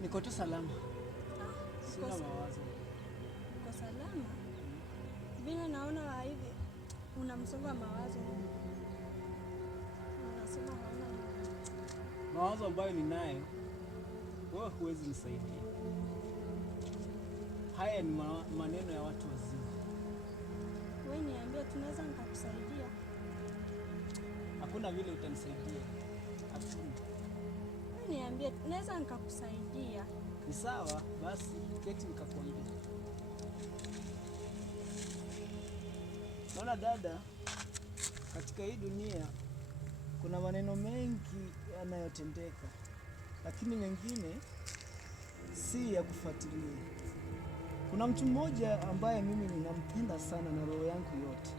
Niko tu salama. Sina mawazo. Uko salama? Vile naona hivi una msongo wa mawazo. Unasema hauna mawazo ambayo ninayo, wewe huwezi nisaidia. Haya ni maneno ya watu wazima. Wewe niambie, tunaweza nikakusaidia? Hakuna vile utanisaidia. Hakuna. Niambie, naweza nikakusaidia. Ni sawa, basi keti nikakwambia. Naona dada, katika hii dunia kuna maneno mengi yanayotendeka, lakini mengine si ya kufuatilia. Kuna mtu mmoja ambaye mimi ninampenda sana na roho yangu yote,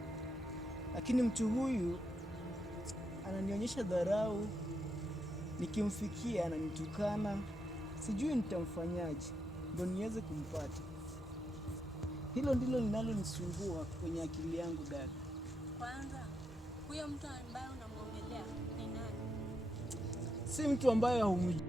lakini mtu huyu ananionyesha dharau. Nikimfikia ananitukana, sijui nitamfanyaje ndio niweze kumpata. Hilo ndilo linalonisumbua kwenye akili yangu dada. Kwanza, huyo mtu ambaye unamwongelea ni nani? Si mtu ambaye haumjui.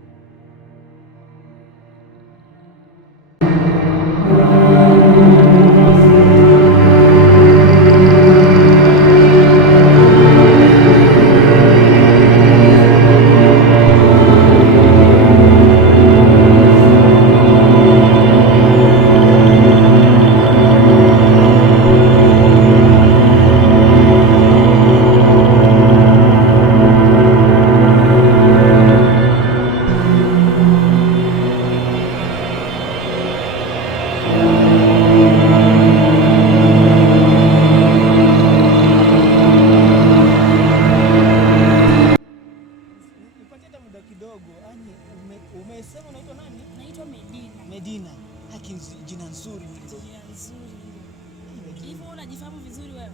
Umesema unaitwa nani? Naitwa Medina. Medina. Haki jina nzuri. Jina nzuri. Hivyo unajifahamu vizuri wewe?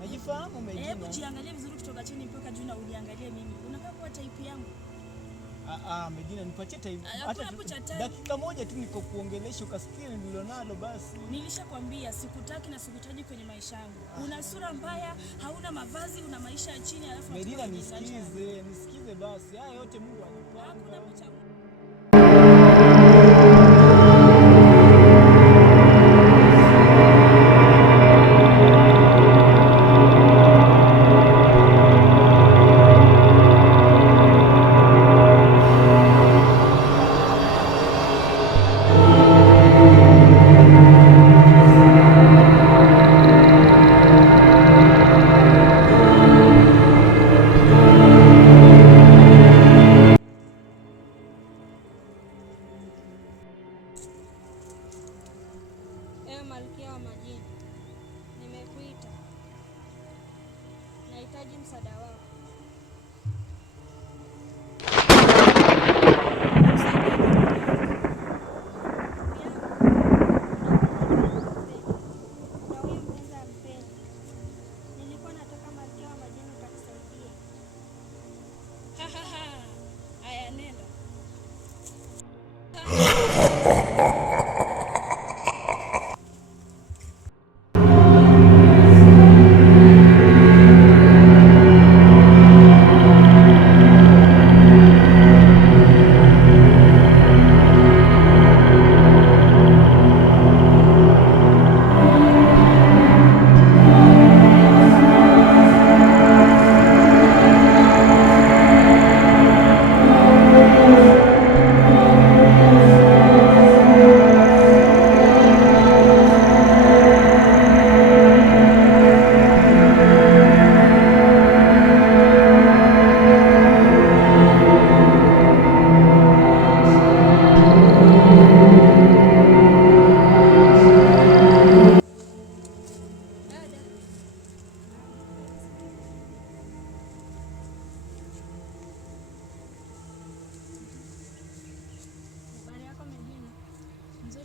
Najifahamu Medina. Hebu jiangalie vizuri kutoka chini mpaka juu na uniangalie mimi. Unakaa kwa type yangu. Medina, nipatie time. Hata dakika moja tu niko kuongelesha ukasikia nililonalo basi. Nilishakwambia sikutaki na sikutaji kwenye maisha yangu. Una sura mbaya, hauna mavazi, una maisha ya chini alafu Medina, nisikize basi. Haya yote Mungu anipanga. Hakuna mcha Malkia wa majini, nimekuita. Nahitaji msaada wako. Na huyu mpenzi ampendi. Nilikuwa nataka Malkia wa majini ukanisaidia. Haya, nenda.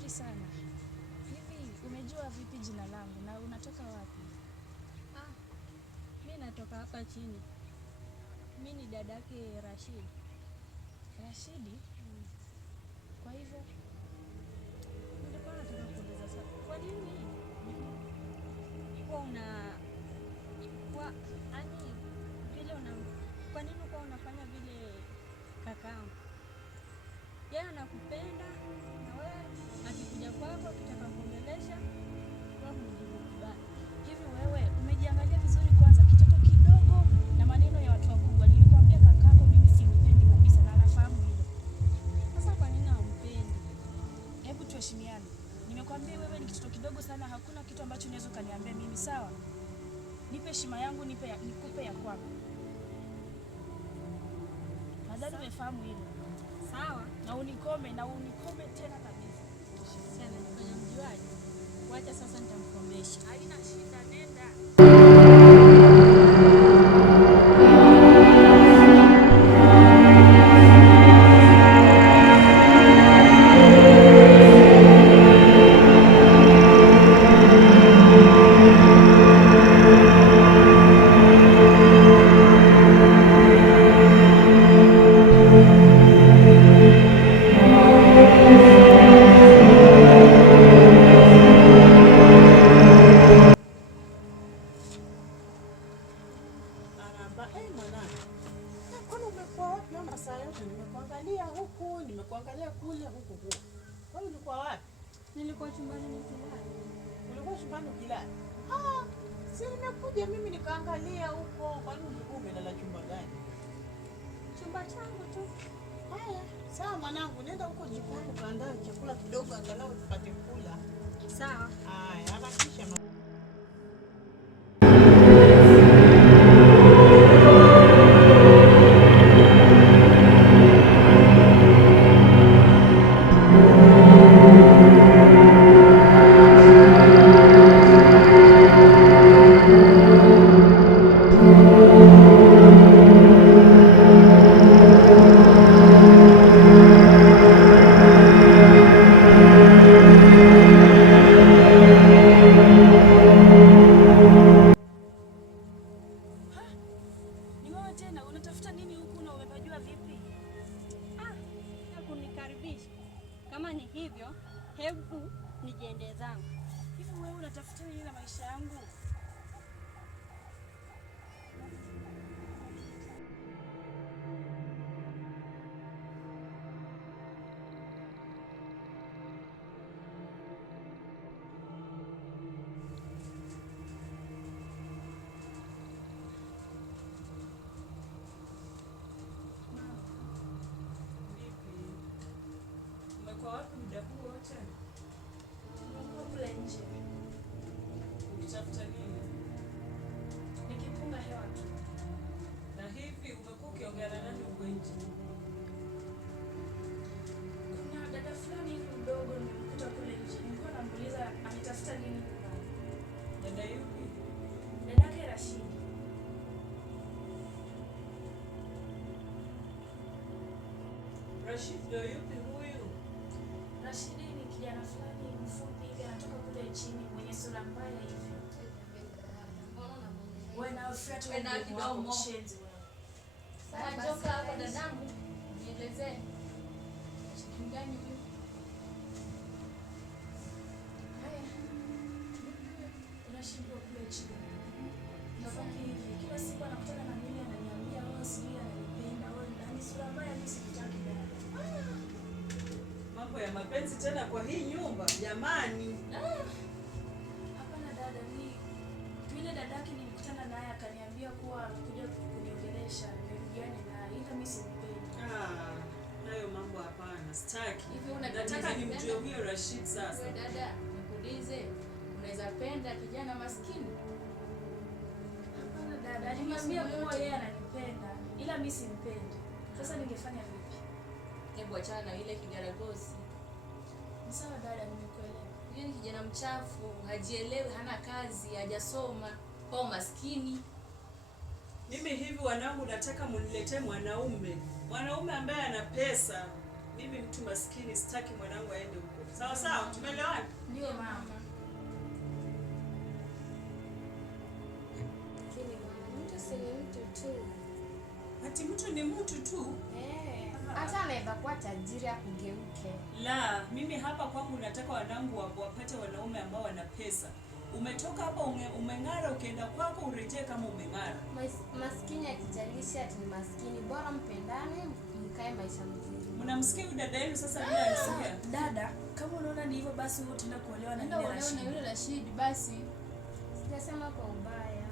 Safi sana. Hivi umejua vipi jina langu na unatoka wapi? Mimi natoka hapa chini. Mimi ni dadake Rashid. Rashidi? Kwa hivyo Nilikuwa nataka kuuliza sasa. Kwa nini? Kwa nini kwa unafanya vile kakaangu? Yeye anakupenda na wewe akikuja kwako akitaka kuongelesha kwa mjibu kubali. hivi wewe umejiangalia vizuri kwanza, kitoto kidogo na maneno ya watu wakubwa. Nilikwambia kakako mimi simpendi kabisa na anafahamu hilo. Sasa kwa nini hampendi? Hebu tuheshimiane. Nimekwambia wewe ni kitoto kidogo sana, hakuna kitu ambacho unaweza kaniambia mimi, sawa? Nipe heshima yangu, nikupe ya kwako. Nadhani umefahamu hilo. Sawa. Na unikome tena kabisa. Sasa anafanya mjuaji. Wacha sasa nitamkomesha. Haina shida, nenda. Nimekuangalia huku, nimekuangalia kule, huku. Wewe ulikuwa wapi? Nilikuwa chumbani nikilala. Ulikuwa chumbani ukilala? Si nimekuja mimi nikaangalia huko. Kwani ulikuwa umelala chumba gani? Chumba changu tu. Haya, sawa mwanangu, nenda huko jikoni kaandaa chakula kidogo angalau tupate kula. Sawa. Haya, harakisha. Unatafuta nini huku na umepajua vipi? Kunikaribisha. Kama ni hivyo, hebu nijiende zangu. Hivi wewe unatafuta nini na maisha yangu? Umekuwa wapi muda huu wote? Nimekuwa kule nje. Ukitafuta nini? Nikipunga hewa tu. Na hivi umekuwa ukiongea na nani huko nje? Kuna dada fulani hivi mdogo nimemkuta kule nje. Nilikuwa namuuliza anitafuta nini nyumbani. Dada yupi? Dadake Rashidi. Rashid ndio yupi huyu? Rashidi ni kijana fulani mfupi hivi anatoka kule chini mwenye sura mbaya hivi. Wewe na ufratu wewe kidogo shenzi wewe. Sasa joka hapo dadangu, nielezee. Shida gani hiyo? Haya. Rashidi wa kule chini. Nafanya hivi kila siku anakutana na mimi ananiambia wewe sijui ananipenda wewe ndani sura mbaya mimi sikutaki dada. Mambo ya mapenzi tena kwa hii nyumba jamani. Hapana dada, ni yule dadake nilikutana naye akaniambia kuwa anakuja kuniongelesha nirudiane naye ila mimi simpendi. Hayo mambo hapana, sitaki. Hivi Nataka nimjue huyo Rashid sasa. Wewe dada, nikuulize, unaweza penda kijana maskini? Hapana dada, aliniambia kuwa yeye ananipenda ila mimi simpendi. Sasa ningefanya vipi? Hebu achana na ile kigaragosi. Ni sawa dada, nimekuelewa. Yule ni kijana mchafu, hajielewi, hana kazi, hajasoma, kwa maskini. Mimi hivi wanangu nataka muniletee mwanaume ambaye ana pesa. Mimi mtu maskini sitaki mwanangu aende huko. Sawa sawa, tumeelewana? Ndio mama. Lakini mtu si ni mtu tu. Ati mtu ni mtu tu? Hata anaweza kuwa tajiri akugeuke. La, mimi hapa kwangu nataka wanangu wapate wanaume ambao wana pesa. Umetoka hapa umeng'ara, ukienda kwako urejee kama umeng'ara. Maskini akijalisha ati ni maskini, bora mpendane mkae maisha mzuri. Mnamsikia huyu dada yenu sasa bila anisikia? Dada, kama unaona ni hivyo basi wewe utaenda kuolewa na yule Rashid basi. Sijasema kwa ubaya.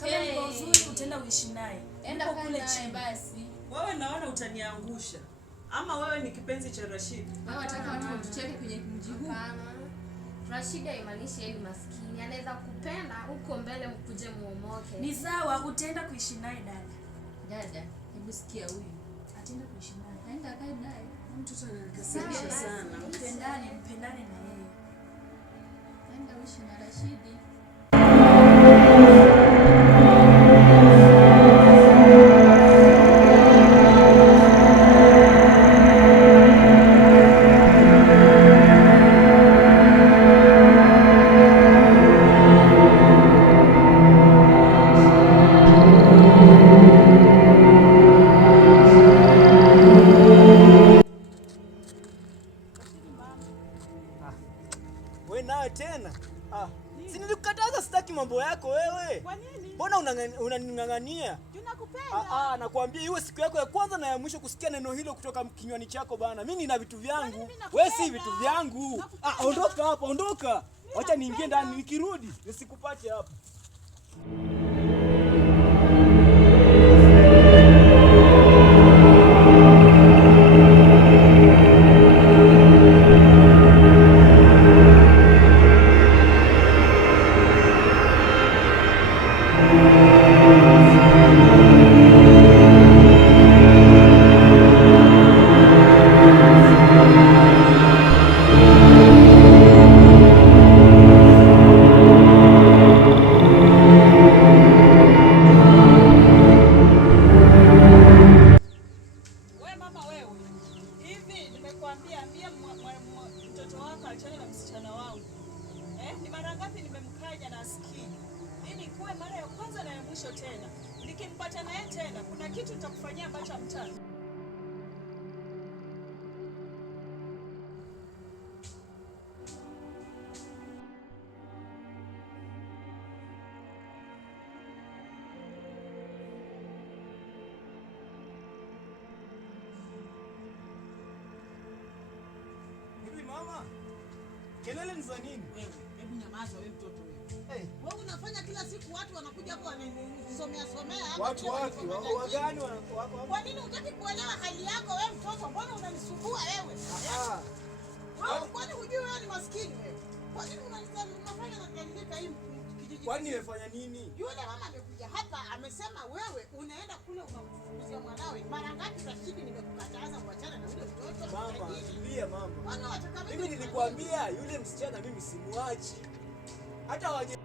Kama ni kwa uzuri utaenda uishi naye. Enda kule chini basi. Wewe naona utaniangusha. Ama wewe ni kipenzi cha Rashid? Wewe unataka watu watucheke kwenye mji huu? Hapana. Rashid haimaanishi yeye ni maskini. Anaweza kupenda huko mbele mkuje muomoke. Ni sawa, utaenda kuishi naye dada. Dada, hebu sikia huyu. Ataenda kuishi naye. Aenda kae naye. Mtoto anakasirisha sana. Mpendane na yeye. Aenda uishi na Rashidi. Tena si nilikukataza, sitaki mambo yako wewe. Kwa nini? Mbona unaning'ang'ania? Tunakupenda. Nakwambia iwe siku yako ya kwanza na ya mwisho kusikia neno hilo kutoka kinywani chako bana. Mimi nina vitu vyangu, wewe si vitu vyangu. Ondoka hapa, ondoka. Acha niingie ndani, nikirudi nisikupate hapa. Ni mara ngapi nimemkaja na asikii? Ili kuwe mara ya kwanza na ya mwisho tena. Nikimpata naye tena, kuna kitu nitakufanyia ambacho hamtaki. Hivi mama, kelele ni za nini? Wewe, hebu nyamaza wewe mtoto wewe. Wewe unafanya kila siku watu wanakuja hapo wananisomea hapa. Watu wa gani wako? Kwa nini hutaki kuelewa hali yako wewe mtoto? Mbona unanisumbua wewe? Wewe kwani hujui wewe ni maskini wewe? Kwa nini unafanya na kuandika hii kijiji? Kwani nimefanya nini? Yule mama amekuja hapa amesema wewe unaenda kule unamfukuzia mwanawe. Mara ngapi Rashidi nimekukataza kuachana na yule mtoto? Mama, tulia mama. Mbona wataka mimi nilikwambia yule msichana mimi simuachi. Hata waje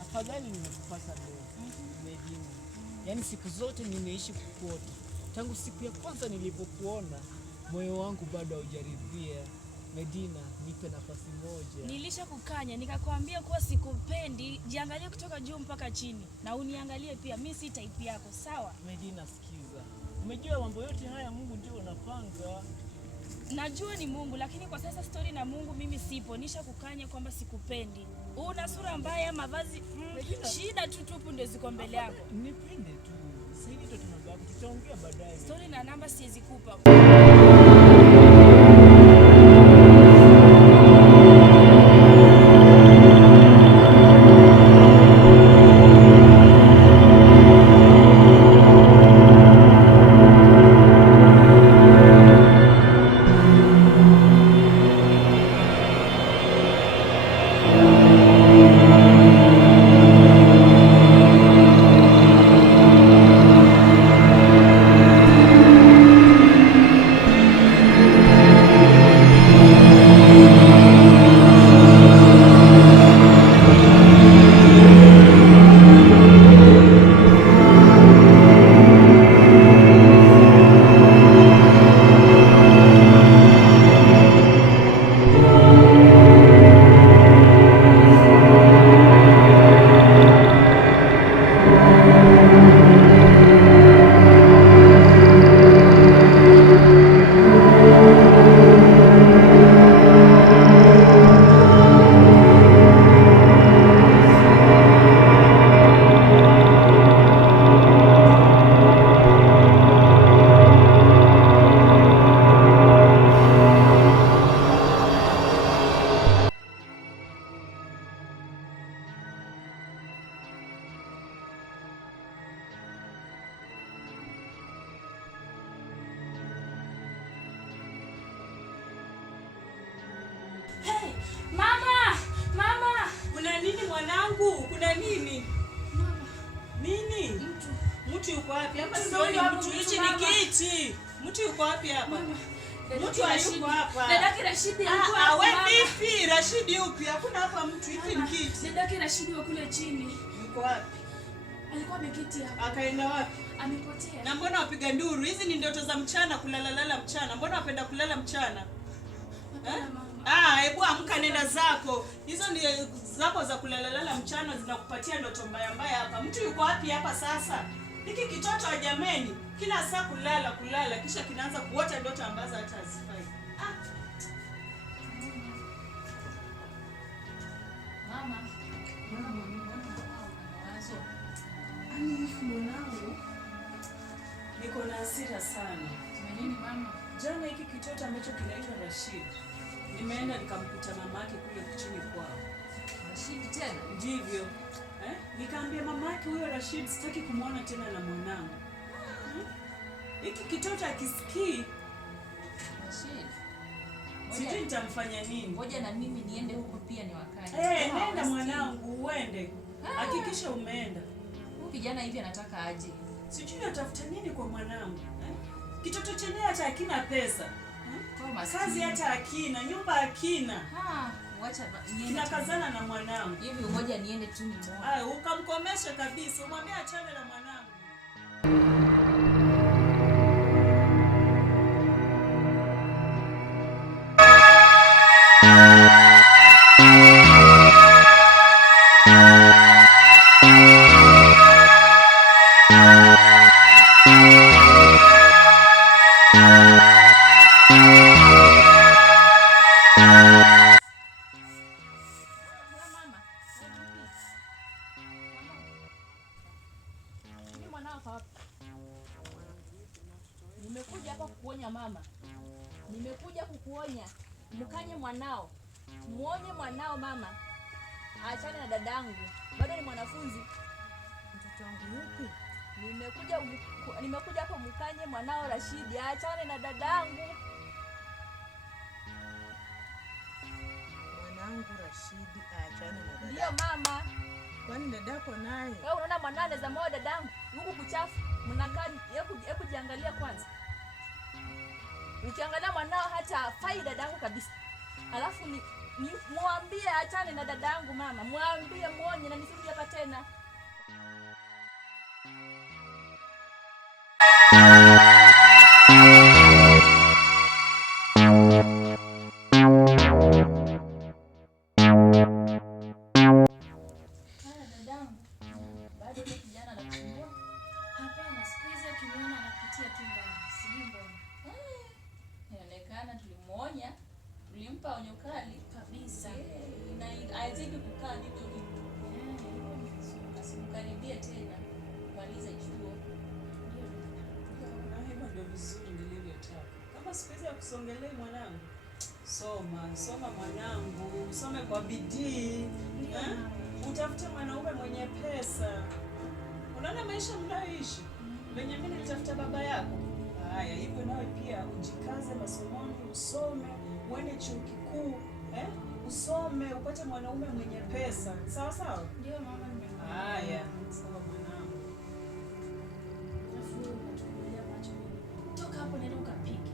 afadhali nimekupata leo. Medina. Yaani siku zote nimeishi kukuota. Tangu siku ya kwanza nilipokuona, moyo wangu bado haujaridhia. Medina, nipe nafasi moja. Nilishakukanya nikakwambia kuwa sikupendi, jiangalie kutoka juu mpaka chini na uniangalie pia, mimi si type yako, sawa? Medina, sikiza. Umejua mambo yote haya Mungu ndio anapanga. Najua ni Mungu, lakini kwa sasa story na Mungu mimi sipo. Nisha kukanya kwamba sikupendi. Una sura mbaya, mavazi shida tu tupu ndio ziko mbele yako. Nipende tu. Sasa hivi tutaongea baadaye. Story na namba siwezi kupa. Hey, mama! Mama! Kuna nini mwanangu? Kuna nini? Mama, Nini? Mtu yuko wapi? Hapa Mtu sioni ndio mtu. mtu, Hichi ni mama. kiti. Mtu yuko wapi hapa? Mtu hayuko hapa. Dadake Rashidi alikuwa Ah, we hapa. vipi? Rashidi yupi? Hakuna hapa mtu. Hiki ni kiti. Dadake Rashidi wa kule chini. Yuko wapi? Alikuwa ameketi hapa. Akaenda wapi? Amepotea. Na mbona wapiga nduru? Hizi ni ndoto za mchana, kulala mchana. Mbona wapenda kulala mchana? Hapana, mama. Hebu amka, nenda zako. Hizo ni zako za kulala mchana, zinakupatia ndoto mbaya mbaya hapa. Mtu yuko wapi hapa sasa? Hiki kitoto wa jameni, kila saa kulala kisha kinaanza kuota ndoto ambazo hata hazifai. Mama, mawazo. Mwanangu, niko na hasira sana. Nini mama? Jana hiki kitoto ambacho kinaitwa Rashid, nimeenda nikamkuta mamake kule chini kwao. Rashid tena? Ndivyo. Nikaambia mamake, huyo Rashid sitaki kumwona tena na mwanangu. Hiki kitoto akisikii, Rashid. sijui nitamfanya nini. Ngoja na mimi niende huko pia ni wakati. Nenda mwanangu, uende. Hakikisha umeenda. Huyu kijana hivi anataka aje? Sijui atafuta nini kwa mwanangu. Kitoto chenyewe hata hakina pesa. Kazi hata hakina, nyumba hakina. Wacha niende. Kinakazana na mwanangu. Hivi ngoja niende tu nimuone. Ukamkomesha kabisa, umwambie achane na mwanangu. Nimekuja hapa kukuonya mama. Nimekuja kukuonya. Mkanye mwanao. Muonye mwanao mama. Aachane na dadangu. Bado ni mwanafunzi. Mtoto wangu yupi? Nimekuja hapa mkanye mwanao Rashidi. Aachane na dadangu. Mwanangu Rashidi aachane na dada. Ndio mama. Kwani dadako naye? Wewe unaona mwanao anaweza moa dadangu? Mungu kuchafu. Mnakaa hebu jiangalia kwanza. Ukiangalia mwanao hata fai dadangu kabisa. Alafu ni muambie achane na dadangu mama. Muambie muonye na nisije hapa tena. Inaonekana usongelee mwanangu. Soma mwanangu, usome kwa bidii. Utafute mwanaume mwenye pesa. Unaona maisha mnayoishi venye mimi nilitafuta baba yako. Haya, hivyo nawe pia ujikaze masomoni, usome, uende chuo kikuu, usome upate mwanaume mwenye pesa. Sawa sawa? Ndio mama, nimeona. Haya, sawa mwanangu. Alafu unatukulia macho mimi. Toka hapo nenda ukapike.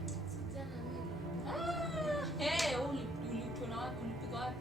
Ulipona wapi? Ulipika wapi?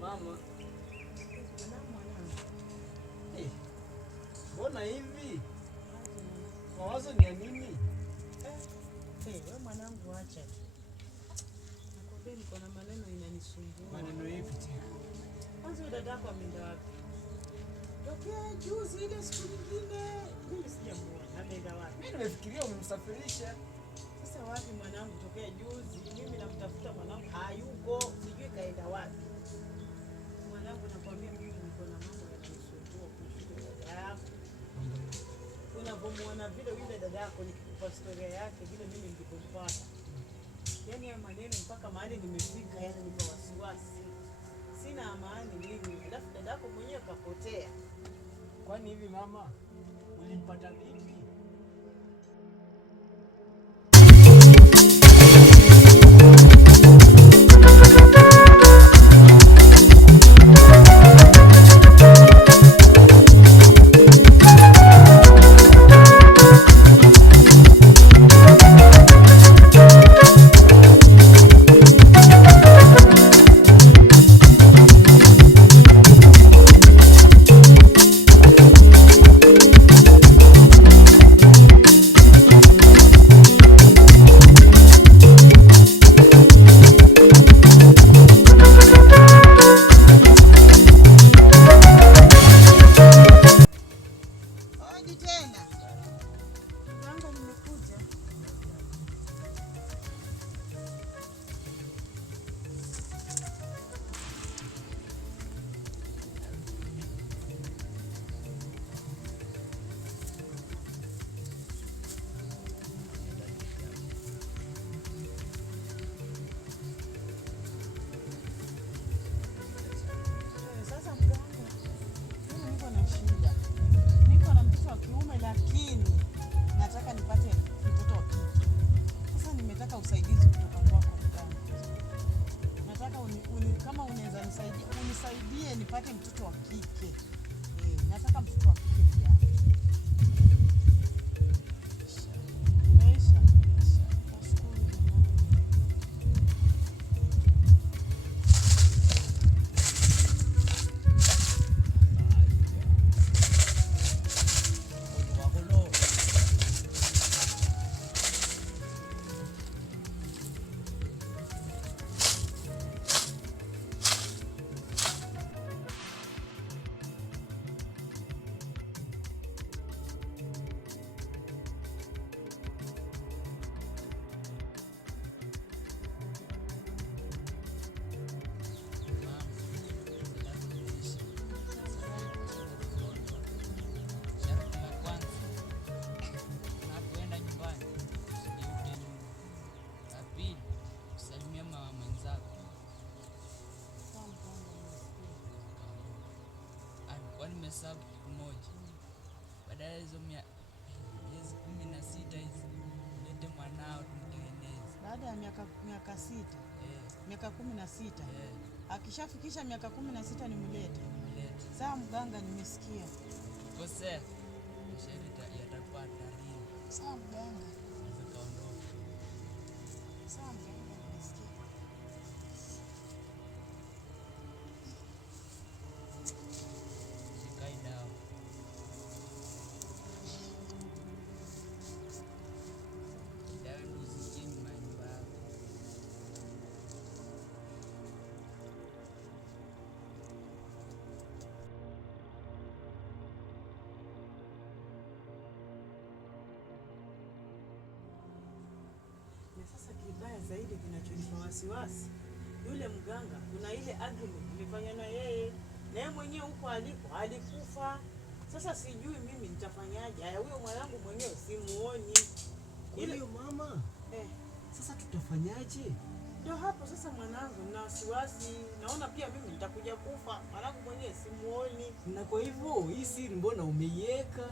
Mama. Mbona hivi? Mawazo ni ya nini? Wewe mwanangu acha. Nakwambia niko na maneno inanisumbua. Maneno yapi tena? Kwanza dadako ameenda wapi? Tokea juzi ile siku nyingine. Mimi sijamuona. Ameenda wapi? Mimi nimefikiria umemsafirisha. Sasa wapi mwanangu tokea juzi? Mimi namtafuta mwanangu hayuko. Sijui kaenda wapi. Mwanangu nakwambia mimi niko na mambo yananisumbua kuhusu dada yako. Unapomwona vile yule dada yako nikikupa historia yake vile mimi nilipopata. Yaani ya maneno mpaka mahali nimefika yani nipo wasiwasi. Sina amani mimi. Alafu dada yako mwenyewe kapotea. Kwani hivi mama, ulimpata vipi? Usaidizi kutoka kwako mganga. Nataka kama unaweza unisaidie nipate mtoto wa kike. Nataka mtoto wa kike mganga. Maisha. Nashukuru jamani. Hesabu moja baada ya hizo miezi 16 hizi lete mwanao tumtengeneze. Baada ya miaka 6 miaka 16 akishafikisha miaka 16 nimlete. Sawa mganga, nimesikia. Kosea sheria yatakuwa tarehe. Sawa mganga. Kaondoka. Sawa mganga, nimesikia. Dawa zaidi kinachonipa wasiwasi, yule mganga kuna ile agreement nilifanya na yeye mwenyewe huko aliko alikufa. Sasa sijui mimi nitafanyaje. Haya, huyo mwanangu mwenyewe simuoni. Ile mama. Sasa tutafanyaje? Ndio hapo sasa mwanangu na wasiwasi. Naona pia mimi nitakuja kufa. Mwanangu mwenyewe simuoni. Na kwa hivyo hii siri mbona umeiweka?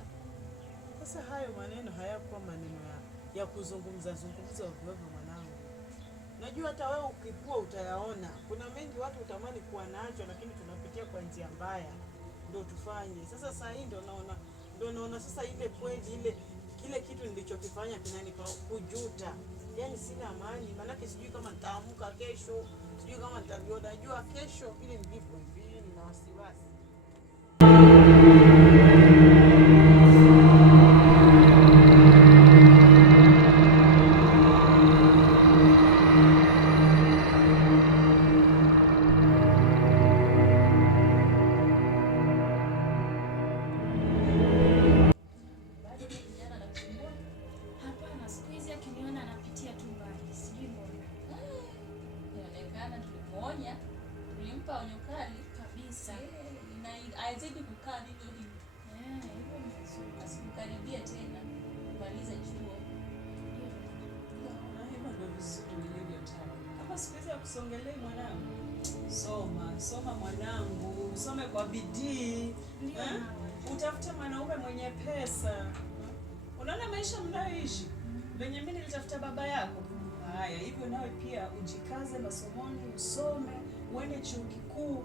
Sasa hayo maneno hayakuwa maneno ya kuzungumza ovyo mwanangu. Najua hata wewe ukikua utayaona. Kuna mengi watu utamani kuwa nacho lakini tunapitia kwa njia mbaya. Ndio tufanye. Sasa saa hii ndio naona sasa ile kweli ile kile kitu nilichokifanya kinanipa kujuta. Yaani sina amani, maana sijui kama nitaamka kesho, sijui kama nitaviona jua kesho, ili ndivyo hivi na wasiwasi. Hapana, siku hizi akiniona anapitia tu mbali. Sijui mbona. Inaonekana tulimuonya, tulimpa onyo kali Kabisa. na azidi kukaa hivyo hivyo. Hivyo ni vizuri. Asikaribie tena kumaliza chuo. Na hivyo ndio vizuri nilivyotaka. Kama siku hizi kusongelea mwanangu. Soma mwanangu, usome kwa bidii. Utafute mwanaume mwenye pesa. Unaona maisha mnayoishi? Venye mimi nilitafuta baba yako. Haya, hivyo nawe pia ujikaze masomoni, usome, uende chuo kikuu,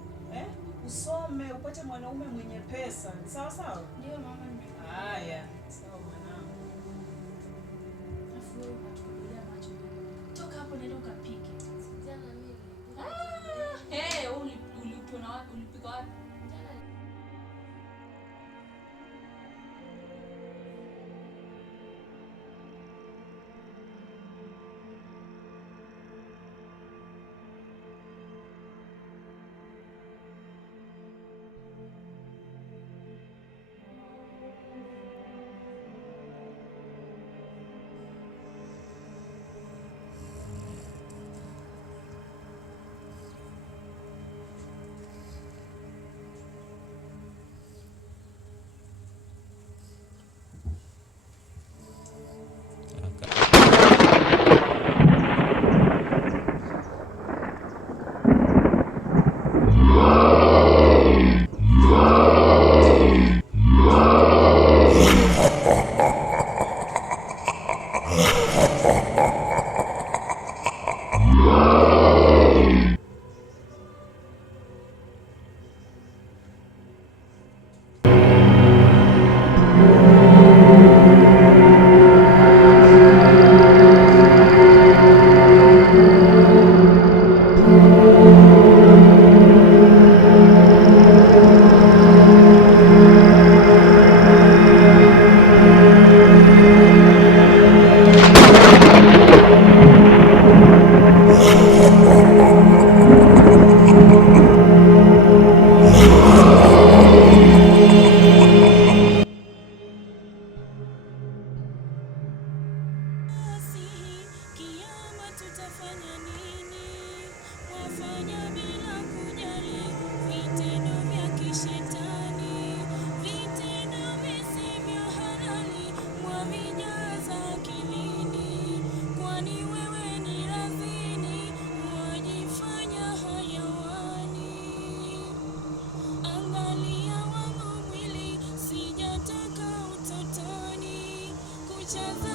usome, upate mwanaume mwenye pesa. Sawa sawa? Ndio mama, nimekuwa. Haya, sawa mwanangu. Afu wewe unatukulia macho. Toka hapo nenda ukapike. Jana mimi Ulipika wapi? each other.